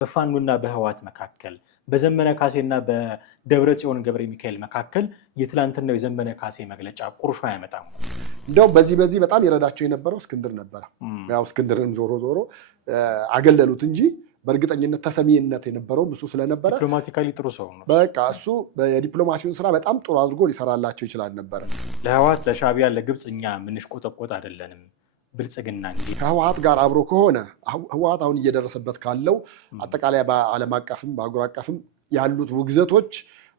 በፋኖና በህዋት መካከል በዘመነ ካሴና በደብረ ጽዮን ገብረ ሚካኤል መካከል የትላንትናው የዘመነ ካሴ መግለጫ ቁርሾ ያመጣው እንደው በዚህ በጣም ይረዳቸው የነበረው እስክንድር ነበር። ያው እስክንድርን ዞሮ አገለሉት እንጂ በእርግጠኝነት ተሰሚነት የነበረው እሱ ስለነበረ ዲፕሎማቲካሊ ጥሩ ሰው ነው። በቃ እሱ የዲፕሎማሲውን ስራ በጣም ጥሩ አድርጎ ሊሰራላቸው ይችላል ነበር። ለህዋት ለሻዕቢያ ለግብጽ እኛ ምንሽ ቆጠቆጥ አይደለንም ብልጽግና እንዴ ከህዋት ጋር አብሮ ከሆነ ህዋት አሁን እየደረሰበት ካለው አጠቃላይ በዓለም አቀፍም በአህጉር አቀፍም ያሉት ውግዘቶች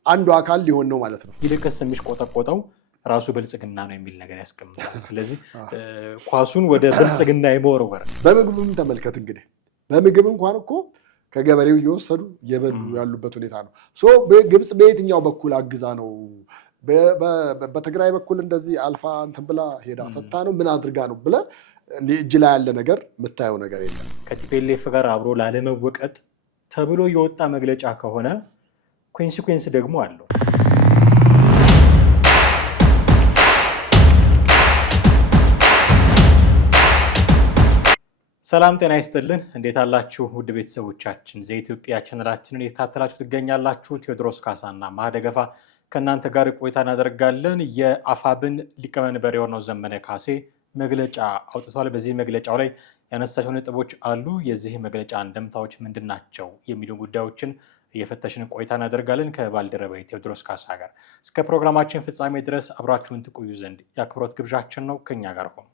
አንዱ አካል ሊሆን ነው ማለት ነው። ይልቅስ ምንሽ ቆጠቆጠው ራሱ ብልጽግና ነው የሚል ነገር ያስቀምጣል። ስለዚህ ኳሱን ወደ ብልጽግና የመወርወር በምግብም ተመልከት እንግዲህ በምግብ እንኳን እኮ ከገበሬው እየወሰዱ እየበሉ ያሉበት ሁኔታ ነው። ግብጽ በየትኛው በኩል አግዛ ነው? በትግራይ በኩል እንደዚህ አልፋ እንትን ብላ ሄዳ ሰታ ነው ምን አድርጋ ነው ብለ እጅ ላይ ያለ ነገር የምታየው ነገር የለም። ከቲፒኤልኤፍ ጋር አብሮ ላለመወቀጥ ተብሎ የወጣ መግለጫ ከሆነ ኮንሲኩዌንስ ደግሞ አለው። ሰላም ጤና ይስጥልን። እንዴት አላችሁ ውድ ቤተሰቦቻችን? ዘኢትዮጵያ ቻናላችንን እየተከታተላችሁ ትገኛላችሁ። ቴዎድሮስ ካሳና ማህደገፋ ከእናንተ ጋር ቆይታ እናደርጋለን። የአፋብን ሊቀመንበር የሆነው ዘመነ ካሴ መግለጫ አውጥቷል። በዚህ መግለጫው ላይ ያነሳቸው ነጥቦች አሉ። የዚህ መግለጫ እንደምታዎች ምንድን ናቸው የሚሉ ጉዳዮችን እየፈተሽን ቆይታ እናደርጋለን ከባልደረባዬ ቴዎድሮስ ካሳ ጋር። እስከ ፕሮግራማችን ፍጻሜ ድረስ አብራችሁን ትቆዩ ዘንድ የአክብሮት ግብዣችን ነው። ከኛ ጋር ሆኑ።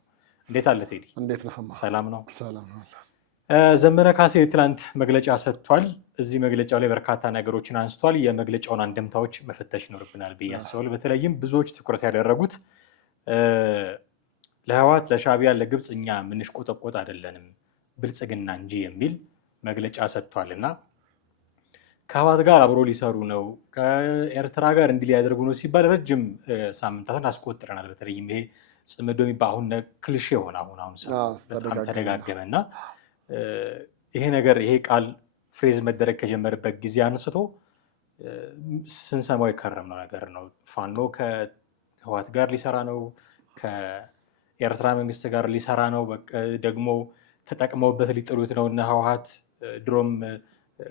እንዴት አለ ቴዲ? እንዴት ነህ? ሰላም ነው። ሰላም ነው። ዘመነ ካሴ ትላንት መግለጫ ሰጥቷል። እዚህ መግለጫው ላይ በርካታ ነገሮችን አንስቷል። የመግለጫውን አንድምታዎች መፈተሽ ይኖርብናል ብዬ አስባለሁ። በተለይም ብዙዎች ትኩረት ያደረጉት ለህዋት ለሻዕቢያ ለግብጽ እኛ ምንሽ ቆጠቆጥ አይደለንም ብልጽግና እንጂ የሚል መግለጫ ሰጥቷል እና ከህዋት ጋር አብሮ ሊሰሩ ነው ከኤርትራ ጋር እንዲህ ሊያደርጉ ነው ሲባል ረጅም ሳምንታትን አስቆጥረናል። በተለይም ይሄ ጽምዶ የሚባል አሁን ክሊሼ ሆነ አሁን በጣም ተደጋገመ እና ይሄ ቃል ፍሬዝ መደረግ ከጀመረበት ጊዜ አንስቶ ስንሰማው የከረምነው ነገር ነው። ፋኖ ከህዋት ጋር ሊሰራ ነው፣ ከኤርትራ መንግስት ጋር ሊሰራ ነው፣ ደግሞ ተጠቅመውበት ሊጥሉት ነው እና ህዋት ድሮም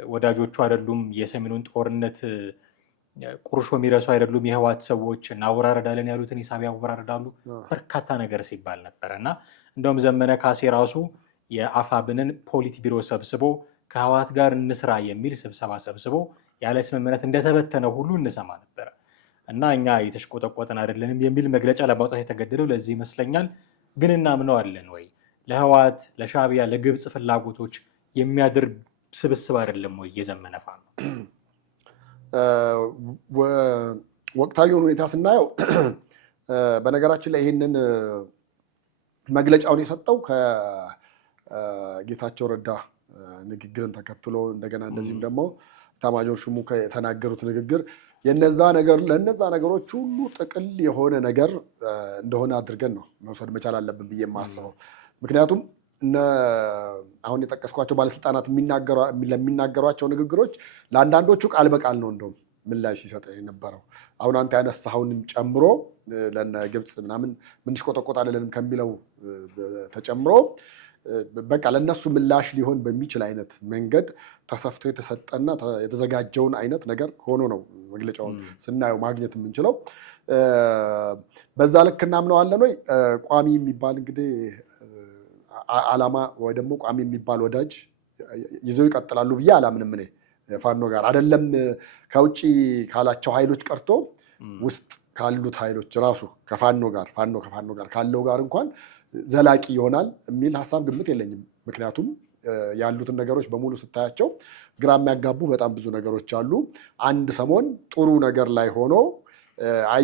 ወዳጆቹ አይደሉም፣ የሰሜኑን ጦርነት ቁርሾ የሚረሱ አይደሉም የህዋት ሰዎች፣ እናወራረዳለን ያሉትን ሂሳብ ያወራረዳሉ፣ በርካታ ነገር ሲባል ነበር እና እንደውም ዘመነ ካሴ ራሱ የአፋብንን ፖሊት ቢሮ ሰብስቦ ከህዋት ጋር እንስራ የሚል ስብሰባ ሰብስቦ ያለ ስምምነት እንደተበተነው ሁሉ እንሰማ ነበር እና እኛ የተሽቆጠቆጠን አይደለንም የሚል መግለጫ ለማውጣት የተገደደው ለዚህ ይመስለኛል። ግን እናምነዋለን ወይ? ለህዋት ለሻዕቢያ ለግብጽ ፍላጎቶች የሚያድር ስብስብ አይደለም ወይ የዘመነ ፋኖ? ወቅታዊውን ሁኔታ ስናየው በነገራችን ላይ ይህንን መግለጫውን የሰጠው ከጌታቸው ረዳ ንግግርን ተከትሎ እንደገና እንደዚህም ደግሞ ኤታማዦር ሹሙ የተናገሩት ንግግር ለነዛ ነገሮች ሁሉ ጥቅል የሆነ ነገር እንደሆነ አድርገን ነው መውሰድ መቻል አለብን ብዬ የማስበው። ምክንያቱም አሁን የጠቀስኳቸው ባለስልጣናት ለሚናገሯቸው ንግግሮች ለአንዳንዶቹ ቃል በቃል ነው እንደውም ምላሽ ሲሰጥ የነበረው። አሁን አንተ ያነሳኸውንም ጨምሮ ለነ ግብጽ ምናምን ምንሽ ቆጠቆጥ አይደለንም ከሚለው ተጨምሮ በቃ ለነሱ ምላሽ ሊሆን በሚችል አይነት መንገድ ተሰፍቶ የተሰጠና የተዘጋጀውን አይነት ነገር ሆኖ ነው መግለጫውን ስናየው ማግኘት የምንችለው። በዛ ልክ እናምነዋለን ወይ? ቋሚ የሚባል እንግዲህ ዓላማ ወይ ደግሞ ቋሚ የሚባል ወዳጅ ይዘው ይቀጥላሉ ብዬ አላምንም። እኔ ፋኖ ጋር አይደለም ከውጭ ካላቸው ኃይሎች ቀርቶ ውስጥ ካሉት ኃይሎች ራሱ ከፋኖ ጋር ካለው ጋር እንኳን ዘላቂ ይሆናል የሚል ሀሳብ ግምት የለኝም። ምክንያቱም ያሉትን ነገሮች በሙሉ ስታያቸው ግራ የሚያጋቡ በጣም ብዙ ነገሮች አሉ። አንድ ሰሞን ጥሩ ነገር ላይ ሆኖ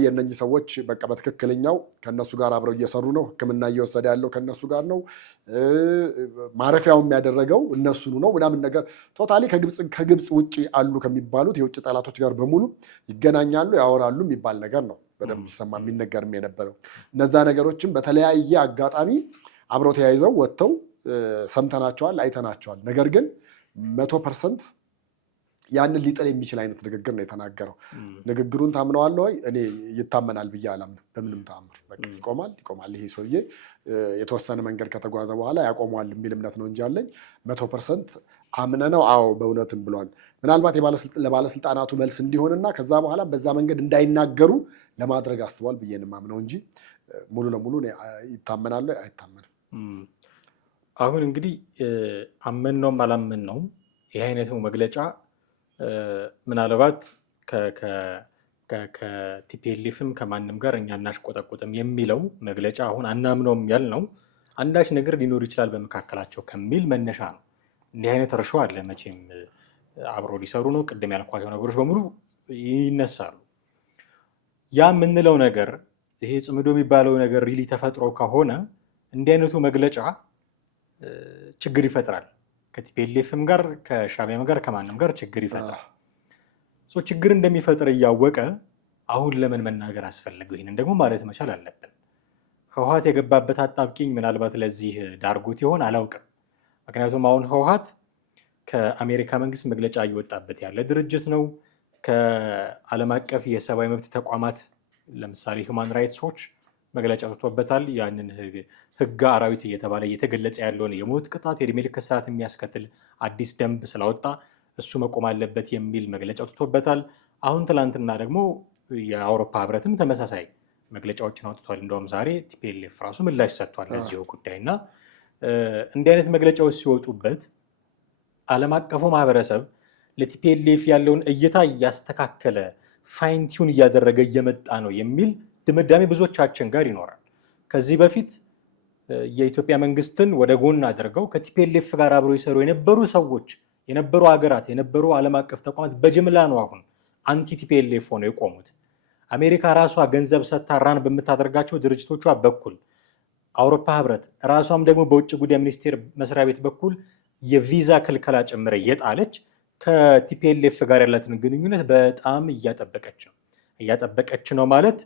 የእነኚህ ሰዎች በቃ በትክክለኛው ከነሱ ጋር አብረው እየሰሩ ነው፣ ሕክምና እየወሰደ ያለው ከነሱ ጋር ነው፣ ማረፊያው የሚያደረገው እነሱኑ ነው ምናምን ነገር ቶታሊ ከግብጽ ውጭ አሉ ከሚባሉት የውጭ ጠላቶች ጋር በሙሉ ይገናኛሉ፣ ያወራሉ የሚባል ነገር ነው በደንብ ሲሰማ የሚነገርም የነበረው። እነዛ ነገሮችም በተለያየ አጋጣሚ አብረው ተያይዘው ወጥተው ሰምተናቸዋል፣ አይተናቸዋል። ነገር ግን 100% ያንን ሊጥል የሚችል አይነት ንግግር ነው የተናገረው። ንግግሩን ታምነዋለህ ወይ? እኔ ይታመናል ብዬ አላምንም በምንም ተአምር። በቃ ይቆማል ይሄ ሰውዬ የተወሰነ መንገድ ከተጓዘ በኋላ ያቆመዋል የሚል እምነት ነው እንጂ ያለኝ 100% አምነነው አዎ በእውነትም ብሏል። ምናልባት ለባለስልጣናቱ መልስ እንዲሆንና ከዛ በኋላ በዛ መንገድ እንዳይናገሩ ለማድረግ አስቧል ብዬ ነው የማምነው እንጂ ሙሉ ለሙሉ ይታመናል አይታመንም። አሁን እንግዲህ አመንነውም አላመንነውም ይህ አይነቱ መግለጫ ምናልባት ከቲፒኤልኤፍም ከማንም ጋር እኛ እናሽቆጠቁጥም የሚለው መግለጫ አሁን አናምነውም ያልነው አንዳች ነገር ሊኖር ይችላል በመካከላቸው ከሚል መነሻ ነው። እንዲህ አይነት እርሾ አለ መቼም አብሮ ሊሰሩ ነው። ቅድም ያልኳቸው ነገሮች በሙሉ ይነሳሉ። ያ የምንለው ነገር ይሄ ጽምዶ የሚባለው ነገር ሪሊ ተፈጥሮ ከሆነ እንዲህ አይነቱ መግለጫ ችግር ይፈጥራል። ከቲፒኤልኤፍም ጋር ከሻዕቢያም ጋር ከማንም ጋር ችግር ይፈጥራል። ችግር እንደሚፈጥር እያወቀ አሁን ለምን መናገር አስፈለገው? ይህንን ደግሞ ማለት መቻል አለብን። ህወሓት የገባበት አጣብቂኝ ምናልባት ለዚህ ዳርጎት ይሆን አላውቅም። ምክንያቱም አሁን ህወሓት ከአሜሪካ መንግስት መግለጫ እየወጣበት ያለ ድርጅት ነው። ከዓለም አቀፍ የሰብአዊ መብት ተቋማት ለምሳሌ ሁማን ራይትስ ዎች መግለጫ ወጥቶበታል። ያንን ህገ አራዊት እየተባለ እየተገለጸ ያለውን የሞት ቅጣት የዕድሜ ልክ እስራት የሚያስከትል አዲስ ደንብ ስላወጣ እሱ መቆም አለበት የሚል መግለጫ ወጥቶበታል። አሁን ትላንትና ደግሞ የአውሮፓ ህብረትም ተመሳሳይ መግለጫዎችን አውጥቷል። እንደውም ዛሬ ቲፒኤልኤፍ ራሱ ምላሽ ሰጥቷል ለዚሁ ጉዳይ እና እንዲህ አይነት መግለጫዎች ሲወጡበት ዓለም አቀፉ ማህበረሰብ ለቲፒኤልኤፍ ያለውን እይታ እያስተካከለ ፋይንቲውን እያደረገ እየመጣ ነው የሚል ድምዳሜ ብዙዎቻችን ጋር ይኖራል። ከዚህ በፊት የኢትዮጵያ መንግስትን ወደ ጎን አድርገው ከቲፒኤልኤፍ ጋር አብረው ይሰሩ የነበሩ ሰዎች የነበሩ ሀገራት የነበሩ ዓለም አቀፍ ተቋማት በጅምላ ነው አሁን አንቲ ቲፒኤልኤፍ ሆነው የቆሙት። አሜሪካ ራሷ ገንዘብ ሰጥታ ራን በምታደርጋቸው ድርጅቶቿ በኩል አውሮፓ ህብረት ራሷም ደግሞ በውጭ ጉዳይ ሚኒስቴር መስሪያ ቤት በኩል የቪዛ ክልከላ ጭምር እየጣለች ከቲፒኤልኤፍ ጋር ያላትን ግንኙነት በጣም እያጠበቀች ነው ማለት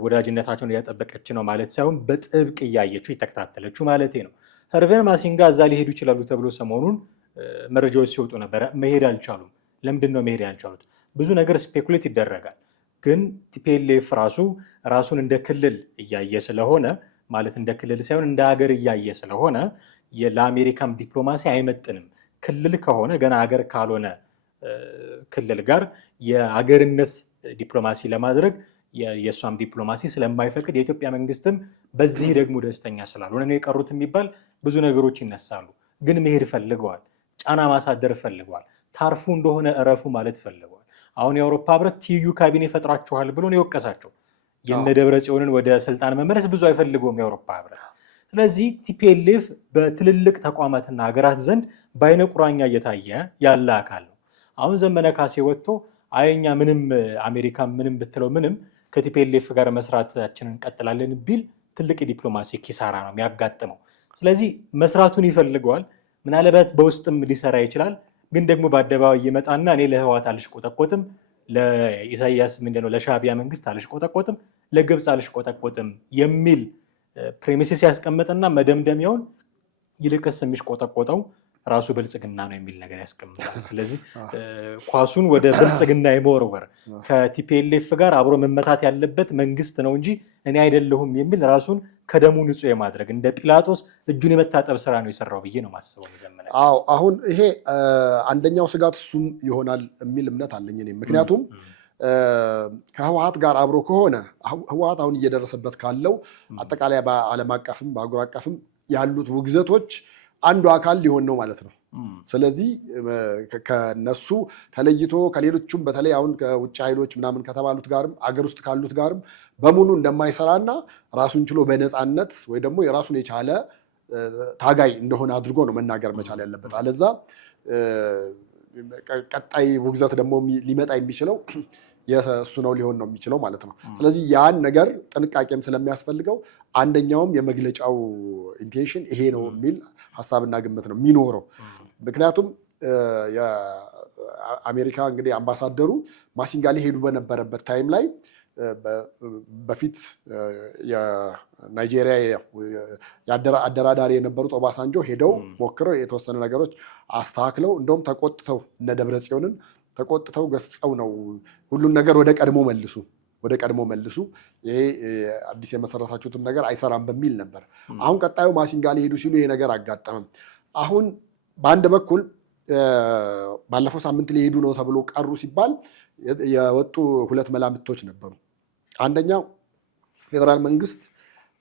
ወዳጅነታቸውን እያጠበቀች ነው ማለት ሳይሆን በጥብቅ እያየችው የተከታተለችው ማለት ነው። ሄርቬን ማሲንጋ እዛ ሊሄዱ ይችላሉ ተብሎ ሰሞኑን መረጃዎች ሲወጡ ነበረ። መሄድ አልቻሉም። ለምንድን ነው መሄድ ያልቻሉት? ብዙ ነገር ስፔኩሌት ይደረጋል። ግን ቲፒኤልኤፍ ራሱን እንደ ክልል እያየ ስለሆነ ማለት እንደ ክልል ሳይሆን እንደ ሀገር እያየ ስለሆነ ለአሜሪካም ዲፕሎማሲ አይመጥንም። ክልል ከሆነ ገና ሀገር ካልሆነ ክልል ጋር የሀገርነት ዲፕሎማሲ ለማድረግ የእሷም ዲፕሎማሲ ስለማይፈቅድ የኢትዮጵያ መንግስትም በዚህ ደግሞ ደስተኛ ስላልሆነ ነው የቀሩት የሚባል ብዙ ነገሮች ይነሳሉ። ግን መሄድ ፈልገዋል። ጫና ማሳደር ፈልገዋል። ታርፉ እንደሆነ እረፉ ማለት ፈልገዋል። አሁን የአውሮፓ ህብረት ትይዩ ካቢኔ ፈጥራችኋል ብሎ ነው የወቀሳቸው። የነ ደብረ ጽዮንን ወደ ስልጣን መመለስ ብዙ አይፈልገውም የአውሮፓ ህብረት። ስለዚህ ቲፒኤልኤፍ በትልልቅ ተቋማትና ሀገራት ዘንድ በአይነ ቁራኛ እየታየ ያለ አካል ነው። አሁን ዘመነ ካሴ ወጥቶ አይኛ ምንም አሜሪካ ምንም ብትለው ምንም ከቲፒኤልኤፍ ጋር መስራታችንን እንቀጥላለን ቢል ትልቅ የዲፕሎማሲ ኪሳራ ነው የሚያጋጥመው። ስለዚህ መስራቱን ይፈልገዋል። ምናልባት በውስጥም ሊሰራ ይችላል። ግን ደግሞ በአደባባይ ይመጣና እኔ ለህወሓት አልሽቆጠቆጥም፣ ለኢሳያስ ምንድነው ለሻዕቢያ መንግስት አልሽቆጠቆጥም፣ ለግብፅ አልሽቆጠቆጥም የሚል ፕሬሚሲስ ያስቀምጥና መደምደሚያውን ይልቅስ የሚሽቆጠቆጠው ራሱ ብልጽግና ነው የሚል ነገር ያስቀምጣል። ስለዚህ ኳሱን ወደ ብልጽግና የመወርወር ከቲፒኤልኤፍ ጋር አብሮ መመታት ያለበት መንግስት ነው እንጂ እኔ አይደለሁም የሚል ራሱን ከደሙ ንጹህ የማድረግ እንደ ጲላጦስ እጁን የመታጠብ ስራ ነው የሰራው ብዬ ነው ማስበው። ዘመነ አሁን ይሄ አንደኛው ስጋት እሱም ይሆናል የሚል እምነት አለኝ እኔ። ምክንያቱም ከህወሓት ጋር አብሮ ከሆነ ህወሓት አሁን እየደረሰበት ካለው አጠቃላይ በዓለም አቀፍም በአህጉር አቀፍም ያሉት ውግዘቶች አንዱ አካል ሊሆን ነው ማለት ነው። ስለዚህ ከነሱ ተለይቶ ከሌሎቹም በተለይ አሁን ከውጭ ኃይሎች ምናምን ከተባሉት ጋርም አገር ውስጥ ካሉት ጋርም በሙሉ እንደማይሰራና ራሱን ችሎ በነፃነት ወይ ደግሞ የራሱን የቻለ ታጋይ እንደሆነ አድርጎ ነው መናገር መቻል ያለበት። አለዛ ቀጣይ ውግዘት ደግሞ ሊመጣ የሚችለው የእሱ ነው ሊሆን ነው የሚችለው ማለት ነው። ስለዚህ ያን ነገር ጥንቃቄም ስለሚያስፈልገው አንደኛውም የመግለጫው ኢንቴንሽን ይሄ ነው የሚል ሀሳብና ግምት ነው የሚኖረው። ምክንያቱም የአሜሪካ እንግዲህ አምባሳደሩ ማሲንጋ ሊሄዱ በነበረበት ታይም ላይ በፊት የናይጄሪያ አደራዳሪ የነበሩት ኦባሳንጆ ሄደው ሞክረው የተወሰነ ነገሮች አስተካክለው እንደውም ተቆጥተው እነ ደብረ ጽዮንን ተቆጥተው ገስጸው ነው ሁሉን ነገር ወደ ቀድሞ መልሱ፣ ይሄ አዲስ የመሰረታችሁትን ነገር አይሰራም በሚል ነበር። አሁን ቀጣዩ ማሲንጋ ሊሄዱ ሲሉ ይሄ ነገር አጋጠመም። አሁን በአንድ በኩል ባለፈው ሳምንት ሊሄዱ ነው ተብሎ ቀሩ ሲባል የወጡ 2 መላምቶች ነበሩ። አንደኛው ፌዴራል መንግስት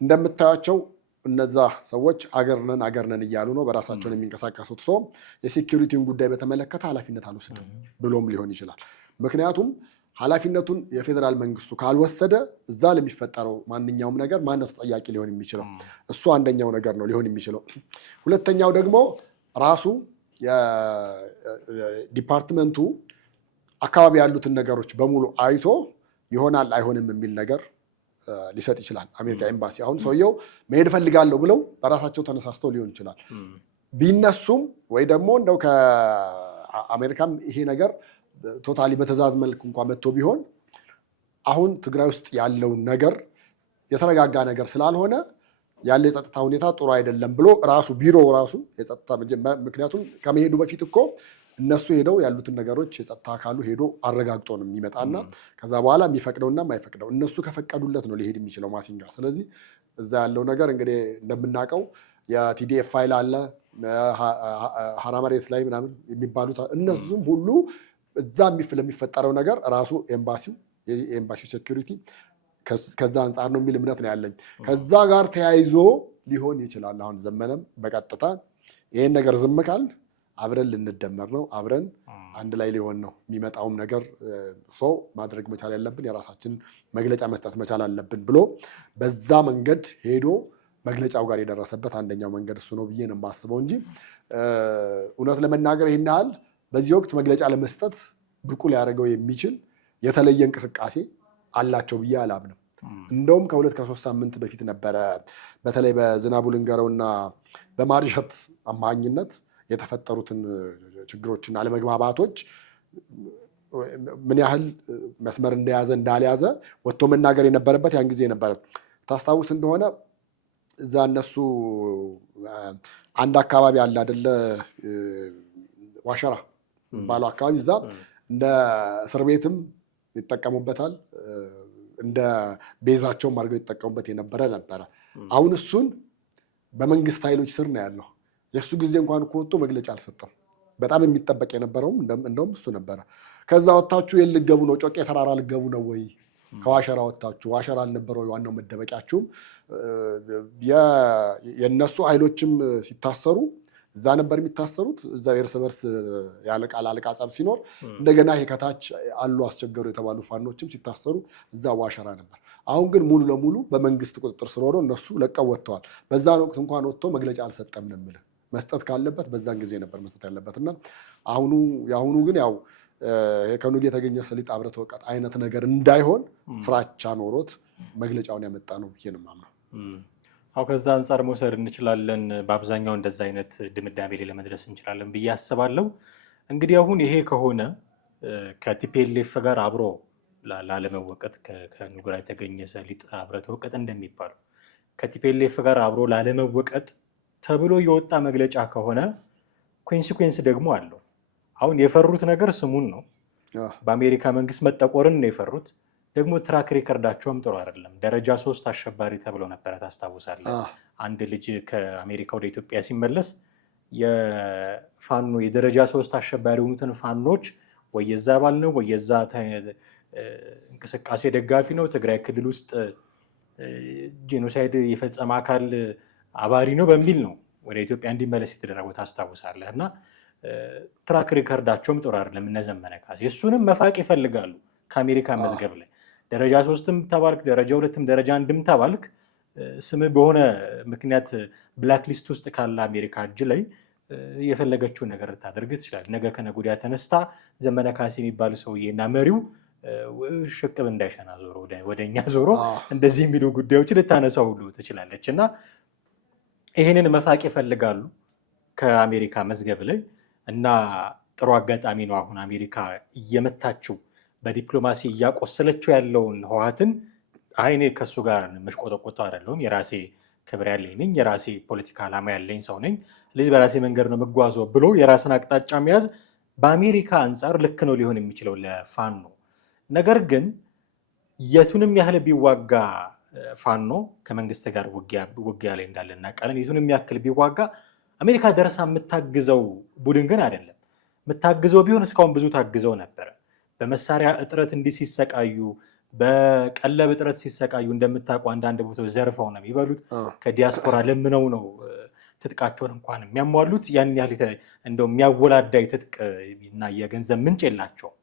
እንደምታያቸው እነዛ ሰዎች አገር ነን እያሉ ነው፣ በራሳቸውን የሚንቀሳቀሱት ሰው የሴኪሪቲውን ጉዳይ በተመለከተ ኃላፊነት አልወሰድም ብሎም ሊሆን ይችላል። ምክንያቱም ኃላፊነቱን የፌዴራል መንግስቱ ካልወሰደ እዛ ለሚፈጠረው ማንኛውም ነገር ማን ነው ተጠያቂ ሊሆን የሚችለው? እሱ አንደኛው ነገር ነው ሊሆን የሚችለው። ሁለተኛው ደግሞ ራሱ የዲፓርትመንቱ አካባቢ ያሉትን ነገሮች በሙሉ አይቶ ይሆናል አይሆንም የሚል ነገር ሊሰጥ ይችላል። አሜሪካ ኤምባሲ አሁን ሰውየው መሄድ እፈልጋለሁ ብለው በራሳቸው ተነሳስተው ሊሆን ይችላል ቢነሱም፣ ወይ ደግሞ እንደው ከአሜሪካም ይሄ ነገር ቶታሊ በትዕዛዝ መልክ እንኳን መጥቶ ቢሆን አሁን ትግራይ ውስጥ ያለውን ነገር የተረጋጋ ነገር ስላልሆነ ያለ የጸጥታ ሁኔታ ጥሩ አይደለም ብሎ ራሱ ቢሮ ራሱ የጸጥታ ምክንያቱም ከመሄዱ በፊት እኮ እነሱ ሄደው ያሉትን ነገሮች የጸጥታ አካሉ ሄዶ አረጋግጦ ነው የሚመጣና ከዛ በኋላ የሚፈቅደውና የማይፈቅደው እነሱ ከፈቀዱለት ነው ሊሄድ የሚችለው ማሲንጋ። ስለዚህ እዛ ያለው ነገር እንግዲህ እንደምናውቀው የቲዲኤፍ ፋይል አለ ሀራ መሬት ላይ ምናምን የሚባሉት እነሱም ሁሉ እዛ ለሚፈጠረው ነገር ራሱ ኤምባሲው ሴኩሪቲ ከዛ አንጻር ነው የሚል እምነት ነው ያለኝ። ከዛ ጋር ተያይዞ ሊሆን ይችላል አሁን ዘመነም በቀጥታ ይሄን ነገር ዝም ካል አብረን ልንደመር ነው፣ አብረን አንድ ላይ ሊሆን ነው የሚመጣውም ነገር ሰው ማድረግ መቻል ያለብን የራሳችን መግለጫ መስጠት መቻል አለብን ብሎ በዛ መንገድ ሄዶ መግለጫው ጋር የደረሰበት አንደኛው መንገድ እሱ ነው ብዬ ነው የማስበው እንጂ እውነት ለመናገር ይህን ያህል በዚህ ወቅት መግለጫ ለመስጠት ብቁ ሊያደርገው የሚችል የተለየ እንቅስቃሴ አላቸው ብዬ አላምንም። እንደውም ከ2-3 ሳምንት በፊት ነበረ በተለይ በዝናቡ ልንገረውና በማሪሸት አማካኝነት የተፈጠሩትን ችግሮችና አለመግባባቶች ምን ያህል መስመር እንደያዘ እንዳልያዘ ወጥቶ መናገር የነበረበት ያን ጊዜ ነበረ። ታስታውስ እንደሆነ እዛ እነሱ አንድ አካባቢ አለ አይደለ ዋሸራ ባለው አካባቢ እዛ እንደ እስር ቤትም ይጠቀሙበታል፣ እንደ ቤዛቸውም አድርገው ይጠቀሙበት የነበረ ነበረ። አሁን እሱን በመንግስት ኃይሎች ስር ነው ያለው። የእሱ ጊዜ እንኳን ከወጡ መግለጫ አልሰጠም። በጣም የሚጠበቅ የነበረውም እንደውም እሱ ነበረ። ከዛ ወጥታችሁ የት ልትገቡ ነው? ጮቄ ተራራ ልትገቡ ነው ወይ? ከዋሸራ ወጥታችሁ ዋሸራ አልነበረ ወይ ዋናው መደበቂያችሁም? የእነሱ ኃይሎችም ሲታሰሩ እዛ ነበር የሚታሰሩት። እዛ የእርስ በርስ ያለቃ ጸብ ሲኖር እንደገና ይሄ ከታች አሉ አስቸገሩ የተባሉ ፋኖችም ሲታሰሩ እዛ ዋሸራ ነበር። አሁን ግን ሙሉ ለሙሉ በመንግስት ቁጥጥር ስር ሆነው እነሱ ለቀው ወጥተዋል። በዛን ወቅት እንኳን ወጥቶ መግለጫ አልሰጠም ነው የምልህ። መስጠት ካለበት በዛን ጊዜ ነበር መስጠት ያለበት እና የአሁኑ ግን ያው ከኑግ የተገኘ ሰሊጥ አብረህ ተወቃጥ አይነት ነገር እንዳይሆን ፍራቻ ኖሮት መግለጫውን ያመጣ ነው ብዬ ነው የማምነው። አዎ ከዛ አንጻር መውሰድ እንችላለን። በአብዛኛው እንደዛ አይነት ድምዳሜ ላይ ለመድረስ እንችላለን ብዬ አስባለሁ። እንግዲህ አሁን ይሄ ከሆነ ከቲፒኤልኤፍ ጋር አብሮ ላለመወቀጥ ከኑግ ላይ የተገኘ ሰሊጥ አብረህ ተወቀጥ እንደሚባለው ከቲፒኤልኤፍ ጋር አብሮ ላለመወቀጥ ተብሎ የወጣ መግለጫ ከሆነ ኮንሲኩዌንስ ደግሞ አለው። አሁን የፈሩት ነገር ስሙን ነው። በአሜሪካ መንግስት መጠቆርን ነው የፈሩት። ደግሞ ትራክ ሪከርዳቸውም ጥሩ አይደለም። ደረጃ 3 አሸባሪ ተብሎ ነበረ ታስታውሳለህ። አንድ ልጅ ከአሜሪካ ወደ ኢትዮጵያ ሲመለስ የፋኖ የደረጃ 3 አሸባሪ የሆኑትን ፋኖች ወይ የዛ አባል ነው ወይ የዛ እንቅስቃሴ ደጋፊ ነው፣ ትግራይ ክልል ውስጥ ጄኖሳይድ የፈጸመ አካል አባሪ ነው በሚል ነው ወደ ኢትዮጵያ እንዲመለስ የተደረገው ታስታውሳለህ። እና ትራክ ሪከርዳቸውም ጥሩ አይደለም። እነ ዘመነ ካሴ እሱንም መፋቅ ይፈልጋሉ ከአሜሪካ መዝገብ ላይ። ደረጃ 3ም ተባልክ፣ ደረጃ 2ም ደረጃ 1ም ተባልክ፣ ስምህ በሆነ ምክንያት ብላክ ሊስት ውስጥ ካለ አሜሪካ እጅ ላይ የፈለገችውን ነገር ልታደርግ ትችላለህ። ነገ ከነገ ወዲያ ተነስታ ዘመነ ካሴ የሚባል ሰውዬና መሪው ሽቅብ እንዳይሸና ዞሮ ወደኛ ዞሮ እንደዚህ የሚሉ ጉዳዮች ልታነሳ ሁሉ ትችላለች። እና ይህንን መፋቅ ይፈልጋሉ ከአሜሪካ መዝገብ ላይ እና ጥሩ አጋጣሚ ነው አሁን አሜሪካ እየመታችው በዲፕሎማሲ እያቆሰለችው ያለውን ህወሓትን አይኔ ከሱ ጋር መሽቆጠቆጠው አይደለሁም፣ የራሴ ክብር ያለኝ ነኝ፣ የራሴ ፖለቲካ ዓላማ ያለኝ ሰው ነኝ፣ ስለዚህ በራሴ መንገድ ነው መጓዘው ብሎ የራስን አቅጣጫ መያዝ በአሜሪካ አንጻር ልክ ነው ሊሆን የሚችለው ለፋኖ። ነገር ግን የቱንም ያህል ቢዋጋ ፋኖ ከመንግስት ጋር ውጊያ ላይ እንዳለ እናውቃለን። የቱንም ያክል ቢዋጋ አሜሪካ ደርሳ የምታግዘው ቡድን ግን አይደለም። የምታግዘው ቢሆን እስካሁን ብዙ ታግዘው ነበረ። በመሳሪያ እጥረት እንዲህ ሲሰቃዩ፣ በቀለብ እጥረት ሲሰቃዩ እንደምታውቁ አንዳንድ ቦታዎች ዘርፈው ነው የሚበሉት። ከዲያስፖራ ለምነው ነው ትጥቃቸውን እንኳን የሚያሟሉት። ያን ያህል እንደው የሚያወላዳ ትጥቅ እና የገንዘብ ምንጭ የላቸውም።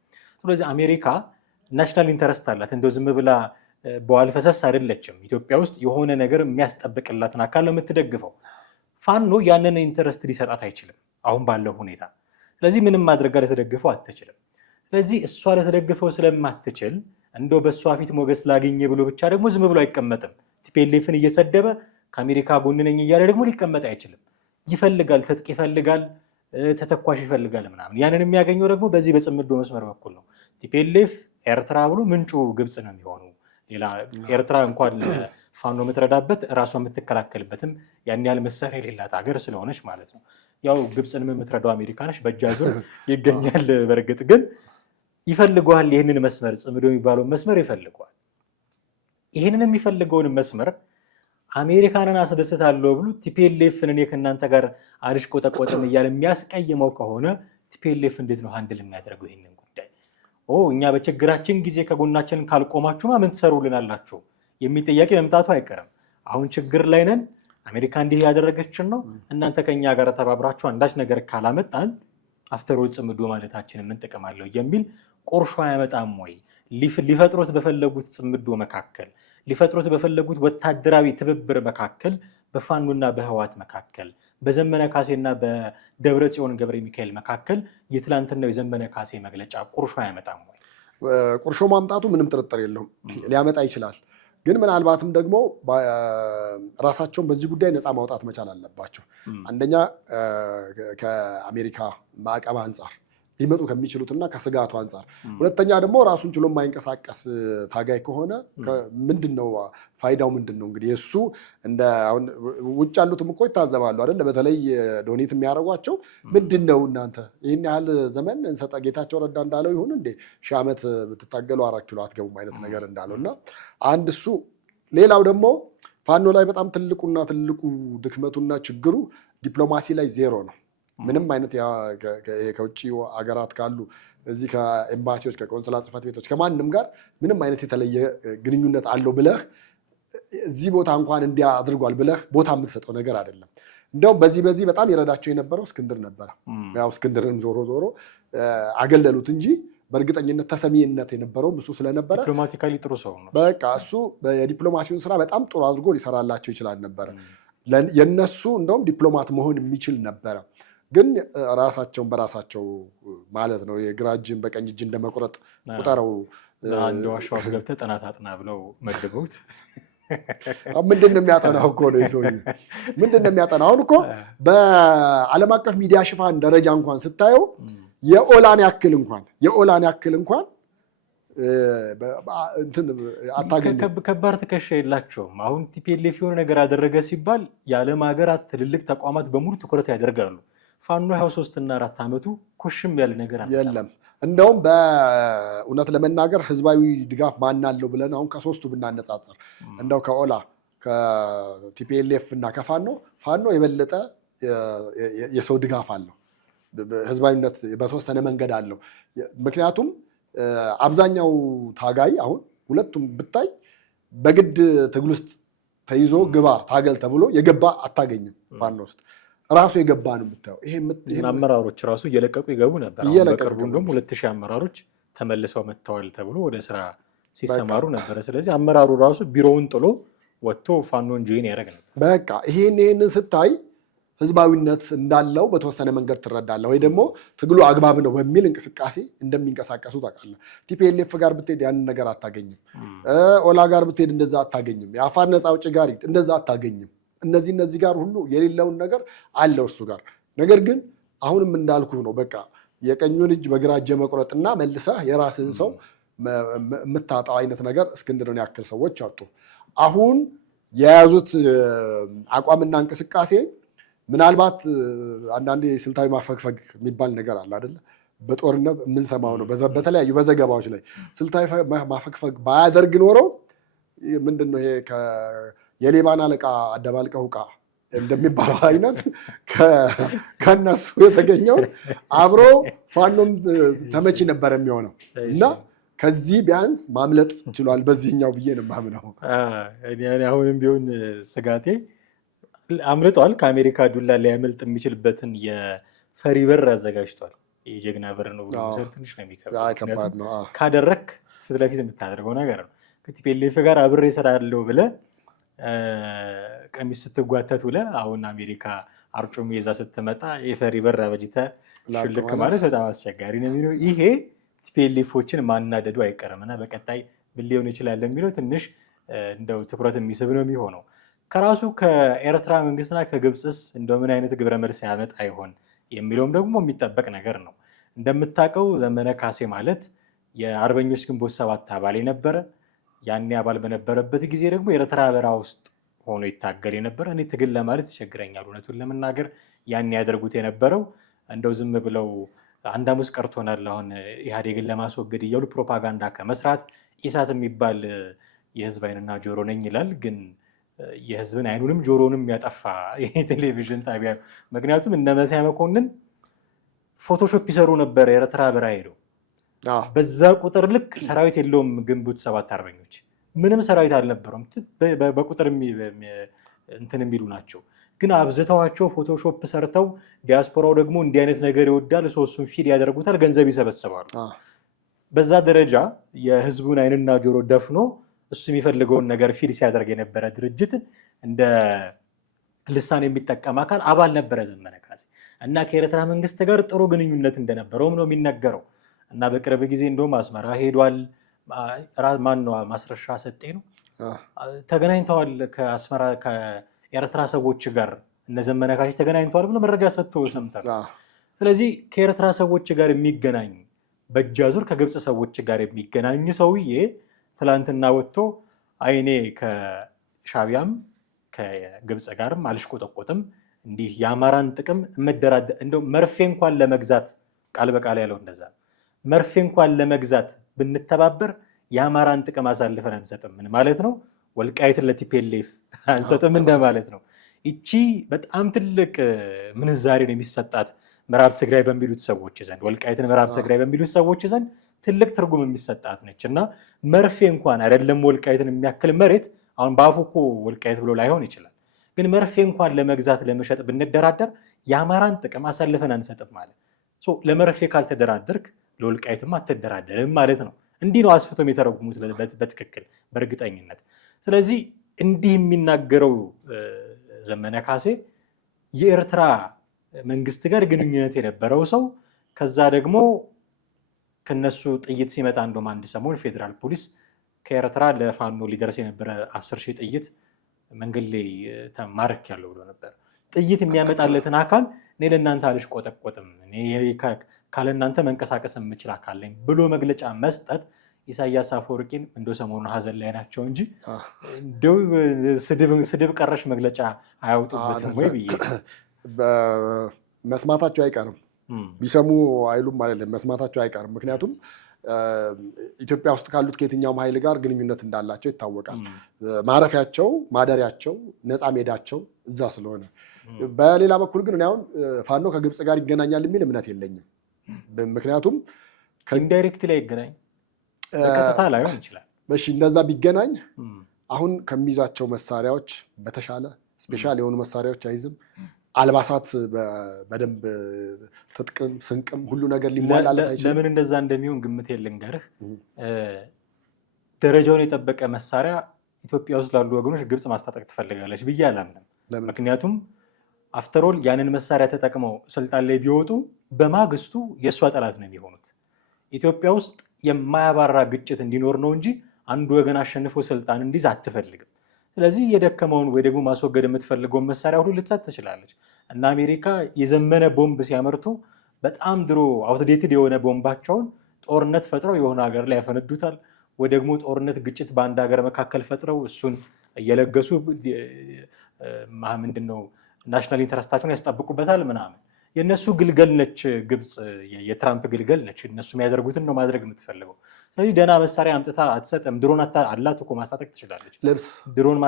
ስለዚህ አሜሪካ ናሽናል ኢንተረስት አላት። እንደው ዝም ብላ በዋል ፈሰስ አይደለችም። ኢትዮጵያ ውስጥ የሆነ ነገር የሚያስጠብቅላትን አካል ነው የምትደግፈው። ፋኖ ያንን ኢንተረስት ሊሰጣት አይችልም አሁን ባለው ሁኔታ። ስለዚህ ምንም ማድረግ ልትደግፈው አትችልም። ስለዚህ እሷ ልትደግፈው ስለማትችል እንደው በእሷ ፊት ሞገስ ላገኘ ብሎ ብቻ ደግሞ ዝም ብሎ አይቀመጥም። ቲፒኤልኤፍን እየሰደበ ከአሜሪካ ጎን ነኝ እያለ ደግሞ ሊቀመጥ አይችልም። ይፈልጋል፣ ትጥቅ ይፈልጋል፣ ተተኳሽ ይፈልጋል ምናምን። ያንን የሚያገኘው ደግሞ በዚህ በጽምዶ መስመር በኩል ነው። ቲፒኤልኤፍ ኤርትራ ብሎ ምንጩ ግብፅ ነው የሚሆኑ። ሌላ ኤርትራ እንኳን ፋኖ የምትረዳበት እራሷ የምትከላከልበትም ያን ያህል መሳሪያ የሌላት ሀገር ስለሆነች ማለት ነው። ያው ግብፅንም የምትረዳው አሜሪካ ነች፣ በእጅ አዙር ይገኛል። በእርግጥ ግን ይፈልገዋል። ይህንን መስመር ጽምዶ የሚባለውን መስመር ይፈልገዋል። ይህንን የሚፈልገውን መስመር አሜሪካንን አስደስታለሁ ብሎ ቲፒኤልኤፍን እኔ ከእናንተ ጋር አልሽቆጠቆጥም እያለ የሚያስቀይመው ከሆነ ቲፒኤልኤፍ እንዴት ነው ሃንድል የሚያደርገው ይህንን ጉዳይ? እኛ በችግራችን ጊዜ ከጎናችን ካልቆማችሁማ ምን ትሰሩልናላችሁ የሚል ጥያቄ መምጣቱ አይቀርም። አሁን ችግር ላይ ነን፣ አሜሪካ እንዲህ ያደረገችን ነው፣ እናንተ ከኛ ጋር ተባብራችሁ አንዳች ነገር ካላመጣን አፍተሮል ጽምዶ ማለታችን ምን ጥቅም አለው የሚል ቁርሾ አያመጣም ወይ? ሊፈጥሩት በፈለጉት ጽምዶ መካከል፣ ሊፈጥሩት በፈለጉት ወታደራዊ ትብብር መካከል፣ በፋኖና በህዋት መካከል፣ በዘመነ ካሴና በደብረ ጽዮን ገብረ ሚካኤል መካከል የትላንትናው የዘመነ ካሴ መግለጫ ቁርሾ አያመጣም ወይ? ቁርሾ ማምጣቱ ምንም ጥርጥር የለውም፣ ሊያመጣ ይችላል። ግን ምናልባትም ደግሞ ራሳቸውን በዚህ ጉዳይ ነፃ ማውጣት መቻል አለባቸው። አንደኛ ከአሜሪካ ማዕቀብ አንጻር ሊመጡ ከሚችሉትና ከስጋቱ አንጻር፣ ሁለተኛ ደግሞ ራሱን ችሎ የማይንቀሳቀስ ታጋይ ከሆነ ምንድነው ፋይዳው? ምንድነው? እንግዲህ እሱ እንደ አሁን ውጭ ያሉትም እኮ ይታዘባሉ አይደል? በተለይ ዶኔት የሚያደርጓቸው ምንድነው እናንተ ይህን ያህል ዘመን እንሰጣ ጌታቸው ረዳ እንዳለው ይሁን እንዴ 1000 ዓመት ብትታገሉ 4 ኪሎ አትገቡም አይነት ነገር እንዳለው እና አንድ እሱ። ሌላው ደግሞ ፋኖ ላይ በጣም ትልቁ ድክመቱና ችግሩ ዲፕሎማሲ ላይ ዜሮ ነው። ምንም አይነት ከውጭ ሀገራት ካሉ እዚህ ከኤምባሲዎች ከቆንስላ ጽሕፈት ቤቶች ከማንም ጋር ምንም አይነት የተለየ ግንኙነት አለው ብለህ እዚህ ቦታ እንኳን እንዲያ አድርጓል ብለህ ቦታ የምትሰጠው ነገር አይደለም። እንደውም በዚህ በጣም ይረዳቸው የነበረው እስክንድር ነበረ። ያው እስክንድርን ዞሮ አገለሉት እንጂ በእርግጠኝነት ተሰሚነት የነበረውም እሱ ስለነበረ ዲፕሎማቲካሊ ጥሩ ሰው ነው። በቃ እሱ የዲፕሎማሲውን ስራ በጣም ጥሩ አድርጎ ሊሰራላቸው ይችላል ነበረ። የነሱ እንደውም ዲፕሎማት መሆን የሚችል ነበረ። ግን ራሳቸውን በራሳቸው ማለት ነው የግራ እጅን በቀኝ እጅ እንደመቁረጥ ቁጠረው። አንድ ዋሻ ውስጥ ገብተህ ጥናት አጥና ብለው መድበውት ምንድን ነው የሚያጠናው እኮ ነው ሰውዬ። ምንድን ነው የሚያጠናው? አሁን እኮ በዓለም አቀፍ ሚዲያ ሽፋን ደረጃ እንኳን ስታየው የኦላን ያክል እንኳን አታገኝም። ከባድ ትከሻ የላቸውም። አሁን ቲፒኤልኤፍ የሆነ ነገር አደረገ ሲባል የዓለም ሀገራት ትልልቅ ተቋማት በሙሉ ትኩረት ያደርጋሉ። ፋኖ 23 እና 4 ዓመቱ ኮሽም ያለ ነገር የለም። እንደውም በእውነት ለመናገር ህዝባዊ ድጋፍ ማናለው ብለን አሁን ከሶስቱ ብናነጻጽር እንደው ከኦላ ከቲፒኤልኤፍ እና ፋኖ የበለጠ የሰው ድጋፍ አለው፣ ህዝባዊነት በተወሰነ መንገድ አለው። ምክንያቱም አብዛኛው ታጋይ አሁን ሁለቱም ብታይ በግድ ትግል ውስጥ ተይዞ ግባ ታገል ተብሎ የገባ አታገኝም። ፋኖ ውስጥ ራሱ የገባ ነው የምታየው። ይሄ አመራሮች ራሱ እየለቀቁ ይገቡ ነበር። በቅርቡ እንደውም 2000 አመራሮች ተመልሰው መጥተዋል ተብሎ ወደ ስራ ሲሰማሩ ነበረ። ስለዚህ አመራሩ ራሱ ቢሮውን ጥሎ ወጥቶ ፋኖን ጆይን ያደረግ ነበር። በቃ ይሄንን ስታይ ህዝባዊነት እንዳለው በተወሰነ መንገድ ትረዳለህ። ወይ ደግሞ ትግሉ አግባብ ነው በሚል እንቅስቃሴ እንደሚንቀሳቀሱ ታውቃለህ። ቲፒኤልኤፍ ጋር ብትሄድ ያንን ነገር አታገኝም። ኦላ ጋር ብትሄድ እንደዛ አታገኝም። የአፋር ነፃ አውጪ ጋር እንደዛ አታገኝም። እነዚህ ጋር ሁሉ የሌለውን ነገር አለው እሱ ጋር። ነገር ግን አሁንም እንዳልኩ ነው። በቃ የቀኙን እጅ በግራ እጅ መቁረጥና መልሰህ የራስህን ሰው የምታጣው አይነት ነገር እስክንድርን ያክል ሰዎች አጡ። አሁን የያዙት አቋምና እንቅስቃሴ ምናልባት አንዳንዴ ስልታዊ ማፈግፈግ የሚባል ነገር አለ አይደለ? በጦርነት የምንሰማው ነው። በተለያዩ በዘገባዎች ላይ ስልታዊ ማፈግፈግ ባያደርግ ኖረው ምንድነው ይሄ የሌባን አለቃ አደባልቀው ዕቃ እንደሚባለው አይነት ከነሱ የተገኘው አብሮ ፋኖም ተመቺ ነበር የሚሆነው እና ከዚህ ቢያንስ ማምለጥ ችሏል በዚህኛው ብዬ ነው የማምነው። አሁንም ቢሆን ስጋቴ አምልጧል። ከአሜሪካ ዱላ ሊያመልጥ የሚችልበትን የፈሪ በር አዘጋጅቷል። የጀግና በር ነው ሰር ትንሽ ነው የሚከብደው። ካደረክ ፊት ለፊት የምታደርገው ነገር ነው። ከቲፒኤልኤፍ ጋር አብሬ እሰራለሁ ብለህ ቀሚስ ስትጓተት ብለህ አሁን አሜሪካ አርጩሜ ይዛ ስትመጣ የፈሪ በር አበጅተህ ሽልክ ማለት በጣም አስቸጋሪ ነው የሚለው። ይሄ ቲፒኤልኤፎችን ማናደዱ አይቀርም እና በቀጣይ ምን ሊሆን ይችላል የሚለው ትንሽ እንደው ትኩረት የሚስብ ነው የሚሆነው። ከራሱ ከኤርትራ መንግስትና ከግብፅስ እንደው ምን አይነት ግብረ መልስ ያመጣ ይሆን የሚለውም ደግሞ የሚጠበቅ ነገር ነው። እንደምታውቀው ዘመነ ካሴ ማለት የአርበኞች ግንቦት ሰባት አባል የነበረ ያኔ አባል በነበረበት ጊዜ ደግሞ የኤርትራ በረሃ ውስጥ ሆኖ ይታገል የነበረ። እኔ ትግል ለማለት ይቸግረኛል እውነቱን ለመናገር። ያኔ ያደርጉት የነበረው እንደው ዝም ብለው አንድ ሐሙስ ቀርቶናል አሁን ኢህአዴግን ለማስወገድ እያሉ ፕሮፓጋንዳ ከመስራት ኢሳት የሚባል የህዝብ አይንና ጆሮ ነኝ ይላል፣ ግን የህዝብን አይኑንም ጆሮንም ያጠፋ የቴሌቪዥን ጣቢያ። ምክንያቱም እነ መሳይ መኮንን ፎቶሾፕ ይሰሩ ነበር ኤርትራ በረሃ ሄደው። በዛ ቁጥር ልክ ሰራዊት የለውም ግንቦት ሰባት አርበኞች ምንም ሰራዊት አልነበረውም። በቁጥር እንትን የሚሉ ናቸው፣ ግን አብዝተዋቸው ፎቶሾፕ ሰርተው ዲያስፖራው ደግሞ እንዲህ አይነት ነገር ይወዳል፣ እሱን ፊድ ያደርጉታል፣ ገንዘብ ይሰበስባሉ። በዛ ደረጃ የህዝቡን አይንና ጆሮ ደፍኖ እሱ የሚፈልገውን ነገር ፊድ ሲያደርግ የነበረ ድርጅት እንደ ልሳን የሚጠቀም አካል አባል ነበረ ዘመነ ካሴ እና ከኤርትራ መንግስት ጋር ጥሩ ግንኙነት እንደነበረውም ነው የሚነገረው። እና በቅርብ ጊዜ እንደውም አስመራ ሄዷል። ማን ነው ማስረሻ ሰጤ ነው ተገናኝተዋል ከአስመራ ከኤርትራ ሰዎች ጋር እነ ዘመነ ካሴ ተገናኝተዋል ብሎ መረጃ ሰጥቶ ሰምተናል። ስለዚህ ከኤርትራ ሰዎች ጋር የሚገናኝ በእጅ አዙር ከግብፅ ሰዎች ጋር የሚገናኝ ሰውዬ ትላንትና ወጥቶ አይኔ ከሻቢያም ከግብፅ ጋርም አልሽቆጠቆጥም፣ እንዲህ የአማራን ጥቅም መደራደር እንደው መርፌ እንኳን ለመግዛት ቃል በቃል ያለው እንደዛ መርፌ እንኳን ለመግዛት ብንተባበር የአማራን ጥቅም አሳልፈን አንሰጥም። ምን ማለት ነው? ወልቃይትን ለቲፒኤልኤፍ አንሰጥም እንደማለት ነው። ይቺ በጣም ትልቅ ምንዛሬ ነው የሚሰጣት ምዕራብ ትግራይ በሚሉት ሰዎች ዘንድ፣ ወልቃይትን ምዕራብ ትግራይ በሚሉት ሰዎች ዘንድ ትልቅ ትርጉም የሚሰጣት ነች እና መርፌ እንኳን አይደለም ወልቃይትን የሚያክል መሬት አሁን በአፉ እኮ ወልቃይት ብሎ ላይሆን ይችላል፣ ግን መርፌ እንኳን ለመግዛት ለመሸጥ ብንደራደር የአማራን ጥቅም አሳልፈን አንሰጥም ማለት ለመርፌ ካልተደራደርክ ለወልቃይትም አትደራደርም ማለት ነው። እንዲህ ነው አስፍቶም የተረጉሙት በትክክል በእርግጠኝነት። ስለዚህ እንዲህ የሚናገረው ዘመነ ካሴ የኤርትራ መንግስት ጋር ግንኙነት የነበረው ሰው ከዛ ደግሞ ከነሱ ጥይት ሲመጣ እንደውም አንድ ሰሞን ፌዴራል ፖሊስ ከኤርትራ ለፋኖ ሊደርስ የነበረ 10,000 ጥይት መንገድ ላይ ማረክ ያለው ብሎ ነበር። ጥይት የሚያመጣለትን አካል እኔ ለእናንተ አልሽቆጠቆጥም፣ ካለ እናንተ መንቀሳቀስ የምችል አካል ነኝ ብሎ መግለጫ መስጠት ኢሳያስ አፈወርቂን እንደ ሰሞኑ ሀዘን ላይ ናቸው እንጂ እንደው ስድብ ቀረሽ መግለጫ አያውጡበትም ወይ ብዬ መስማታቸው አይቀርም። ቢሰሙ አይሉም ማለት መስማታቸው አይቀርም። ምክንያቱም ኢትዮጵያ ውስጥ ካሉት ከየትኛውም ኃይል ጋር ግንኙነት እንዳላቸው ይታወቃል። ማረፊያቸው፣ ማደሪያቸው፣ ነፃ ሜዳቸው እዛ ስለሆነ በሌላ በኩል ግን አሁን ፋኖ ከግብፅ ጋር ይገናኛል የሚል እምነት የለኝም። ምክንያቱም ኢንዳይሬክት ላይ ይገናኝ በቀጥታ ላይሆን ይችላል። እሺ እንደዛ ቢገናኝ አሁን ከሚይዛቸው መሳሪያዎች በተሻለ ስፔሻል የሆኑ መሳሪያዎች አይዝም። አልባሳት በደንብ ትጥቅም ስንቅም ሁሉ ነገር ሊሟላለት አይችልም። ለምን እንደዛ እንደሚሆን ግምት የልንገርህ። ደረጃውን የጠበቀ መሳሪያ ኢትዮጵያ ውስጥ ላሉ ወገኖች ግብፅ ማስታጠቅ ትፈልጋለች ብዬ አላምንም። ምክንያቱም አፍተሮል ያንን መሳሪያ ተጠቅመው ስልጣን ላይ ቢወጡ በማግስቱ የእሷ ጠላት ነው የሚሆኑት። ኢትዮጵያ ውስጥ የማያባራ ግጭት እንዲኖር ነው እንጂ አንዱ ወገን አሸንፎ ስልጣን እንዲይዝ አትፈልግም። ስለዚህ የደከመውን ወይ ደግሞ ማስወገድ የምትፈልገውን መሳሪያ ሁሉ ልትሰጥ ትችላለች እና አሜሪካ የዘመነ ቦምብ ሲያመርቱ በጣም ድሮ አውትዴትድ የሆነ ቦምባቸውን ጦርነት ፈጥረው የሆነ ሀገር ላይ ያፈነዱታል፣ ወይ ደግሞ ጦርነት ግጭት በአንድ ሀገር መካከል ፈጥረው እሱን እየለገሱ ምንድነው ናሽናል ኢንተረስታቸውን ያስጠብቁበታል ምናምን። የእነሱ ግልገል ነች ግብፅ፣ የትራምፕ ግልገል ነች። እነሱ የሚያደርጉትን ነው ማድረግ የምትፈልገው። ስለዚህ ደህና መሳሪያ አምጥታ አትሰጥም። ድሮን አላት እኮ ማስታጠቅ ትችላለች። ልብስ ድሮን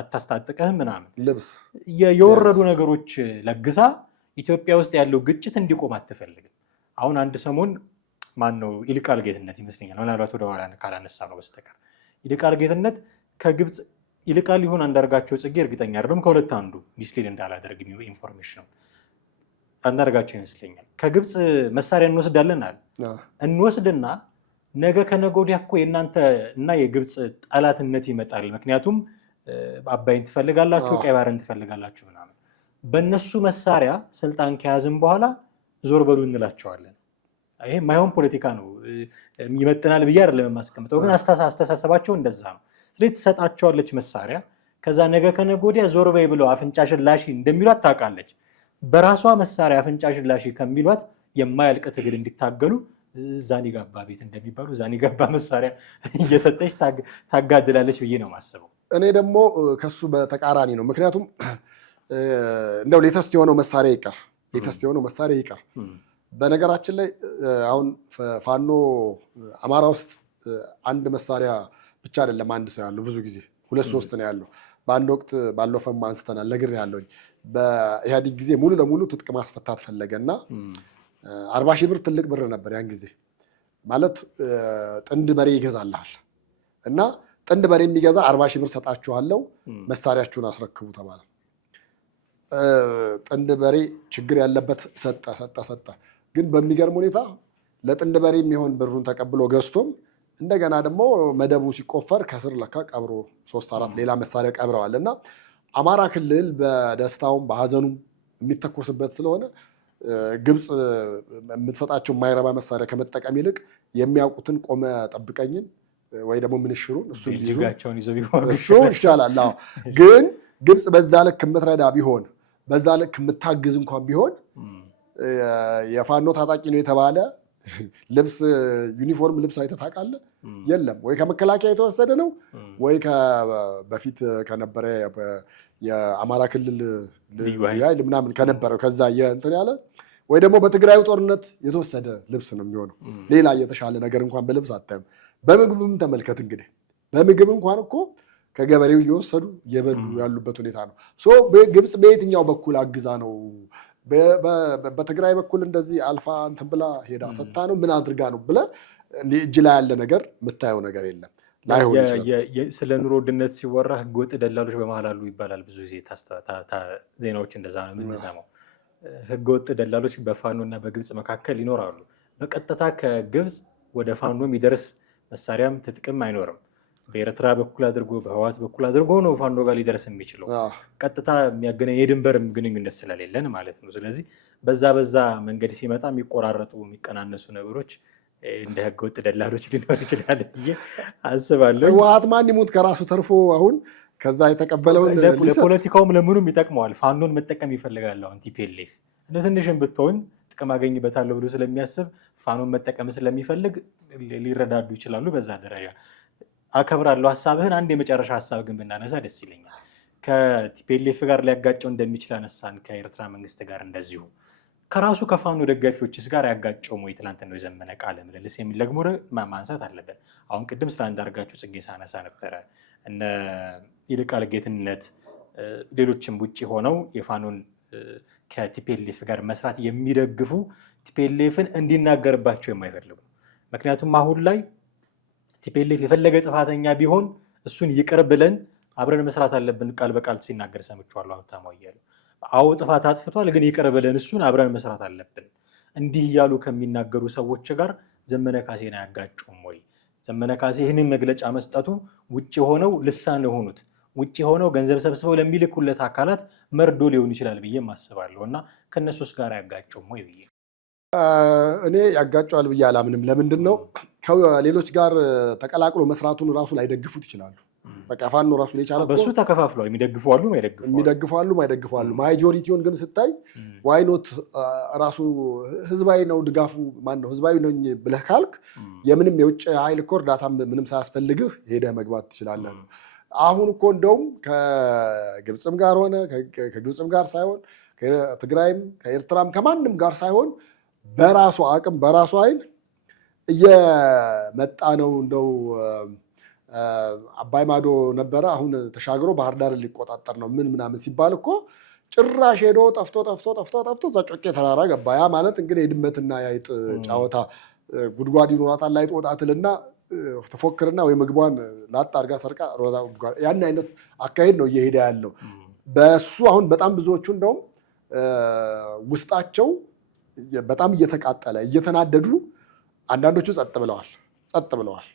አታስታጥቀህም ምናምን። ልብስ የወረዱ ነገሮች ለግሳ ኢትዮጵያ ውስጥ ያለው ግጭት እንዲቆም አትፈልግም። አሁን አንድ ሰሞን ማን ነው ይልቃል ጌትነት ይመስለኛል፣ ምናልባት ወደ ኋላ ካላነሳ ነው በስተቀር ይልቃል ጌትነት ከግብፅ ይልቃል ይሁን አንዳርጋቸው ጽጌ እርግጠኛ አይደለም፣ ከሁለት አንዱ ሚስሊድ እንዳላደርግ ኢንፎርሜሽን ነው አንዳርጋቸው ይመስለኛል። ከግብፅ መሳሪያ እንወስዳለን አለ። እንወስድና ነገ ከነገ ወዲያ እኮ የእናንተ እና የግብፅ ጠላትነት ይመጣል፣ ምክንያቱም አባይን ትፈልጋላችሁ፣ ቀይ ባህርን ትፈልጋላችሁ ምናምን። በእነሱ መሳሪያ ስልጣን ከያዝን በኋላ ዞር በሉ እንላቸዋለን። ይሄ ማይሆን ፖለቲካ ነው፣ ይመጥናል ብዬ አይደለም የማስቀምጠው፣ ግን አስተሳሰባቸው እንደዛ ነው። ስለዚህ ትሰጣቸዋለች መሳሪያ፣ ከዛ ነገ ከነገ ወዲያ ዞር በይ ብለው አፍንጫሽን ላሺ እንደሚሏት ታውቃለች። በራሷ መሳሪያ አፍንጫሽን ላሺ ከሚሏት የማያልቅ ትግል እንዲታገሉ ዛኒ ጋባ ቤት እንደሚባሉ ዛኒ ጋባ መሳሪያ እየሰጠች ታጋድላለች ብዬ ነው የማስበው። እኔ ደግሞ ከሱ በተቃራኒ ነው። ምክንያቱም እንደው ሌተስት የሆነው መሳሪያ ይቀር። በነገራችን ላይ አሁን ፋኖ አማራ ውስጥ አንድ መሳሪያ ብቻ አይደለም አንድ ሰው ያለው፣ ብዙ ጊዜ 2-3 ነው ያለው። በአንድ ወቅት ባለፈም አንስተናል፣ ነግሬ ያለውኝ በኢህአዴግ ጊዜ ሙሉ ለሙሉ ትጥቅ ማስፈታት ፈለገና 40 ሺህ ብር ትልቅ ብር ነበር ያን ጊዜ። ማለት ጥንድ በሬ ይገዛልሃል እና ጥንድ በሬ የሚገዛ 40 ሺህ ብር ሰጣችኋለሁ፣ መሳሪያችሁን አስረክቡ ተባለ። ጥንድ በሬ ችግር ያለበት ሰጠ። ግን በሚገርም ሁኔታ ለጥንድ በሬ የሚሆን ብሩን ተቀብሎ ገዝቶም እንደገና ደግሞ መደቡ ሲቆፈር ከስር ለካ ቀብሮ 3-4 ሌላ መሳሪያ ቀብረዋል። እና አማራ ክልል በደስታውም በሀዘኑም የሚተኮስበት ስለሆነ ግብፅ የምትሰጣቸው የማይረባ መሳሪያ ከመጠቀም ይልቅ የሚያውቁትን ቆመ ጠብቀኝን ወይ ደግሞ ምንሽሩን እሱ ይሻላል። ግን ግብፅ በዛ ልክ የምትረዳ ቢሆን በዛ ልክ የምታግዝ እንኳን ቢሆን የፋኖ ታጣቂ ነው የተባለ ልብስ ዩኒፎርም ልብስ አይተህ ታውቃለህ? የለም። ወይ ከመከላከያ የተወሰደ ነው ወይ በፊት ከነበረ የአማራ ክልል ምናምን ከነበረው ከዛ እንትን ያለ ወይ ደግሞ በትግራዩ ጦርነት የተወሰደ ልብስ ነው የሚሆነው። ሌላ የተሻለ ነገር እንኳን በልብስ አታይም። በምግብም ተመልከት እንግዲህ በምግብ እንኳን እኮ ከገበሬው እየወሰዱ እየበሉ ያሉበት ሁኔታ ነው። ግብፅ በየትኛው በኩል አግዛ ነው? በትግራይ በኩል እንደዚህ አልፋ እንትን ብላ ሄዳ ሰታ ነው ምን አድርጋ ነው ብለህ እጅ ላይ ያለ ነገር የምታየው ነገር የለም። ስለ ኑሮ ውድነት ሲወራ ህገወጥ ደላሎች በመሀል አሉ ይባላል። ብዙ ጊዜ ዜናዎች እንደዛ ነው የምንሰማው። ህገወጥ ደላሎች በፋኖ እና በግብፅ መካከል ይኖራሉ። በቀጥታ ከግብፅ ወደ ፋኖ የሚደርስ መሳሪያም ትጥቅም አይኖርም። በኤርትራ በኩል አድርጎ በህዋት በኩል አድርጎ ነው ፋኖ ጋር ሊደርስ የሚችለው። ቀጥታ የሚያገናኝ የድንበር ግንኙነት ስለሌለን ማለት ነው። ስለዚህ በዛ መንገድ ሲመጣ የሚቆራረጡ የሚቀናነሱ ነገሮች እንደ ህገወጥ ደላሎች ሊኖር ይችላል ብዬ አስባለሁ። ህወሓት ማን ይሙት ከራሱ ተርፎ አሁን ከዛ የተቀበለውን ለፖለቲካውም ለምኑም ይጠቅመዋል። ፋኖን መጠቀም ይፈልጋል። አሁን ቲፒኤልኤፍ እንደ ትንሽም ብትሆን ጥቅም አገኝበታለሁ ብሎ ስለሚያስብ ፋኖን መጠቀም ስለሚፈልግ ሊረዳዱ ይችላሉ። በዛ ደረጃ አከብራለሁ ሀሳብህን። አንድ የመጨረሻ ሀሳብ ግን ብናነሳ ደስ ይለኛል። ከቲፒኤልኤፍ ጋር ሊያጋጨው እንደሚችል አነሳን። ከኤርትራ መንግስት ጋር እንደዚሁ ከራሱ ከፋኖ ደጋፊዎችስ ጋር ያጋጨውም ወይ? ትላንት ነው የዘመነ ቃለ ምልልስ የሚል ደግሞ ማንሳት አለበት። አሁን ቅድም ስለ አንዳርጋቸው ጽጌ ሳነሳ ነበረ። እነ ይልቃል ጌትነት ሌሎችም ውጭ ሆነው የፋኖን ከቲፒኤልኤፍ ጋር መስራት የሚደግፉ ቲፒኤልኤፍን እንዲናገርባቸው የማይፈልጉ ምክንያቱም አሁን ላይ ቲፒኤልኤፍ የፈለገ ጥፋተኛ ቢሆን እሱን ይቅር ብለን አብረን መስራት አለብን ቃል በቃል ሲናገር ሰምቼዋለሁ ሀብታሙ እያሉ። አዎ ጥፋት አጥፍቷል፣ ግን ይቅር ብለን እሱን አብረን መስራት አለብን እንዲህ እያሉ ከሚናገሩ ሰዎች ጋር ዘመነ ካሴን አያጋጩም ወይ? ዘመነ ካሴ ይህንን መግለጫ መስጠቱ ውጭ ሆነው ልሳን ለሆኑት ውጭ ሆነው ገንዘብ ሰብስበው ለሚልኩለት አካላት መርዶ ሊሆን ይችላል ብዬ አስባለሁ። እና ከነሱስ ጋር አያጋጩም ወይ ብዬ እኔ ያጋጨዋል ብዬ አላምንም። ለምንድን ነው ከሌሎች ጋር ተቀላቅሎ መስራቱን ራሱ ላይደግፉት ይችላሉ። በቃ ፋኖ ራሱ ሊቻለ በሱ ተከፋፍሏል። የሚደግፉ አሉ ማይደግፉ አሉ። ማጆሪቲውን ግን ስታይ ዋይኖት ራሱ ህዝባዊ ነው ድጋፉ ማነው ህዝባዊ ነኝ ብለህ ካልክ የምንም የውጭ ኃይል እኮ እርዳታ ምንም ሳያስፈልግህ ሄደህ መግባት ትችላለህ። አሁን እኮ እንደውም ከግብፅም ጋር ሆነ ከግብፅም ጋር ሳይሆን ከትግራይም ከኤርትራም ከማንም ጋር ሳይሆን በራሱ አቅም በራሱ ኃይል እየመጣ ነው እንደው አባይ ማዶ ነበረ አሁን ተሻግሮ ባህር ዳር ሊቆጣጠር ነው ምናምን ሲባል እኮ ጭራሽ ሄዶ ጠፍቶ እዛ ጮቄ ተራራ ገባ። ያ ማለት እንግዲህ የድመትና የአይጥ ጫወታ ጉድጓድ ይኖራታል አይጥ ወጣ ትልና ተፎክርና ወይ ምግቧን ላጣ አድርጋ ሰርቃ ሮዛ ጉድጓድ ያን አይነት አካሄድ ነው እየሄደ ያለው። በሱ አሁን በጣም ብዙዎቹ እንደውም ውስጣቸው በጣም እየተቃጠለ እየተናደዱ አንዳንዶቹ ጸጥ ብለዋል።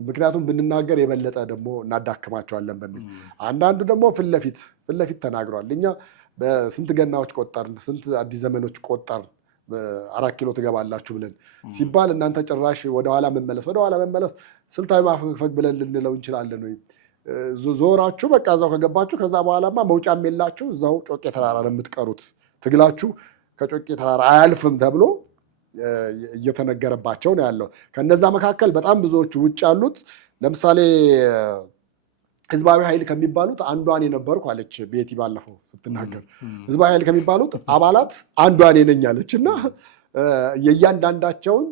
ምክንያቱም ብንናገር የበለጠ ደግሞ እናዳክማቸዋለን በሚል አንዳንዱ ደግሞ ፊት ለፊት ተናግሯል። እኛ በስንት ገናዎች ቆጠርን፣ ስንት አዲስ ዘመኖች ቆጠርን 4 ኪሎ ትገባላችሁ ብለን ሲባል እናንተ ጭራሽ ወደኋላ መመለስ ስልታዊ ማፈግፈግ ብለን ልንለው እንችላለን ወይ? ዞራችሁ በቃ እዛው ከገባችሁ ከዛ በኋላማ መውጫም የላችሁ እዛው ጮቄ ተራራ ነው የምትቀሩት፣ ትግላችሁ ከጮቄ ተራራ አያልፍም ተብሎ እየተነገረባቸው ነው ያለው። ከነዛ መካከል በጣም ብዙዎቹ ውጭ ያሉት ለምሳሌ ህዝባዊ ኃይል ከሚባሉት አንዷን የነበርኩ አለች ቤቲ ባለፈው ስትናገር። ህዝባዊ ኃይል ከሚባሉት አባላት አንዷን ነኝ አለች እና የእያንዳንዳቸውን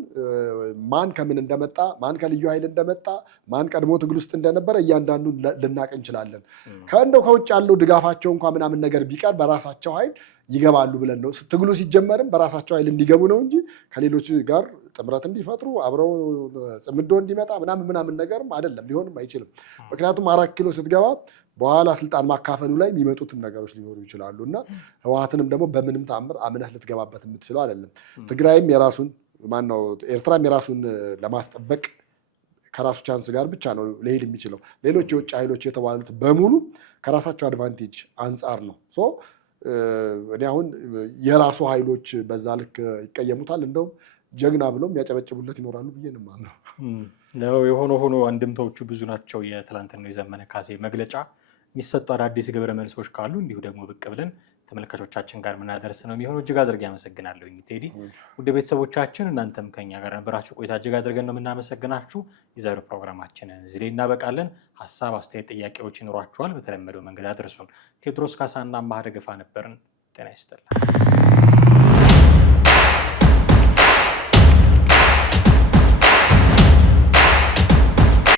ማን ከምን እንደመጣ ማን ከልዩ ኃይል እንደመጣ ማን ቀድሞ ትግል ውስጥ እንደነበረ እያንዳንዱን ልናቅ እንችላለን። ከእንደው ከውጭ ያለው ድጋፋቸው እንኳ ምናምን ነገር ቢቀር በራሳቸው ኃይል ይገባሉ ብለን ነው። ትግሉ ሲጀመርም በራሳቸው ኃይል እንዲገቡ ነው እንጂ ከሌሎች ጋር ጥምረት እንዲፈጥሩ አብረው ጽምዶ እንዲመጣ ምናምን ነገርም አይደለም፣ ሊሆንም አይችልም። ምክንያቱም 4 ኪሎ ስትገባ በኋላ ስልጣን ማካፈሉ ላይ የሚመጡትም ነገሮች ሊኖሩ ይችላሉ እና ህወሓትንም ደግሞ በምንም ተአምር አምነህ ልትገባበት የምትችለው አይደለም። ትግራይም የራሱን ኤርትራም የራሱን ለማስጠበቅ ከራሱ ቻንስ ጋር ብቻ ነው ሊሄድ የሚችለው። ሌሎች የውጭ ኃይሎች የተባሉት በሙሉ ከራሳቸው አድቫንቴጅ አንጻር ነው። እኔ አሁን የራሱ ኃይሎች በዛ ልክ ይቀየሙታል፣ እንደውም ጀግና ብለው የሚያጨበጭቡለት ይኖራሉ ብዬ ነው የማምነው። የሆነ ሆኖ አንድምታዎቹ ብዙ ናቸው። የትላንትናው የዘመነ ካሴ መግለጫ የሚሰጡ አዳዲስ ግብረ መልሶች ካሉ እንዲሁ ደግሞ ብቅ ብለን ተመልካቾቻችን ጋር ምናደርስ ነው የሚሆነው። እጅግ አድርጌ አመሰግናለሁ ቴዲ። ውድ ቤተሰቦቻችን እናንተም ከኛ ጋር ነበራችሁ ቆይታ እጅግ አድርገን ነው የምናመሰግናችሁ። የዛሬው ፕሮግራማችንን እዚህ ላይ እናበቃለን። ሀሳብ፣ አስተያየት፣ ጥያቄዎች ይኖሯችኋል፣ በተለመደው መንገድ አድርሱን። ቴዎድሮስ ካሳና አማሃ ደገፋ ነበርን። ጤና ይስጥልን።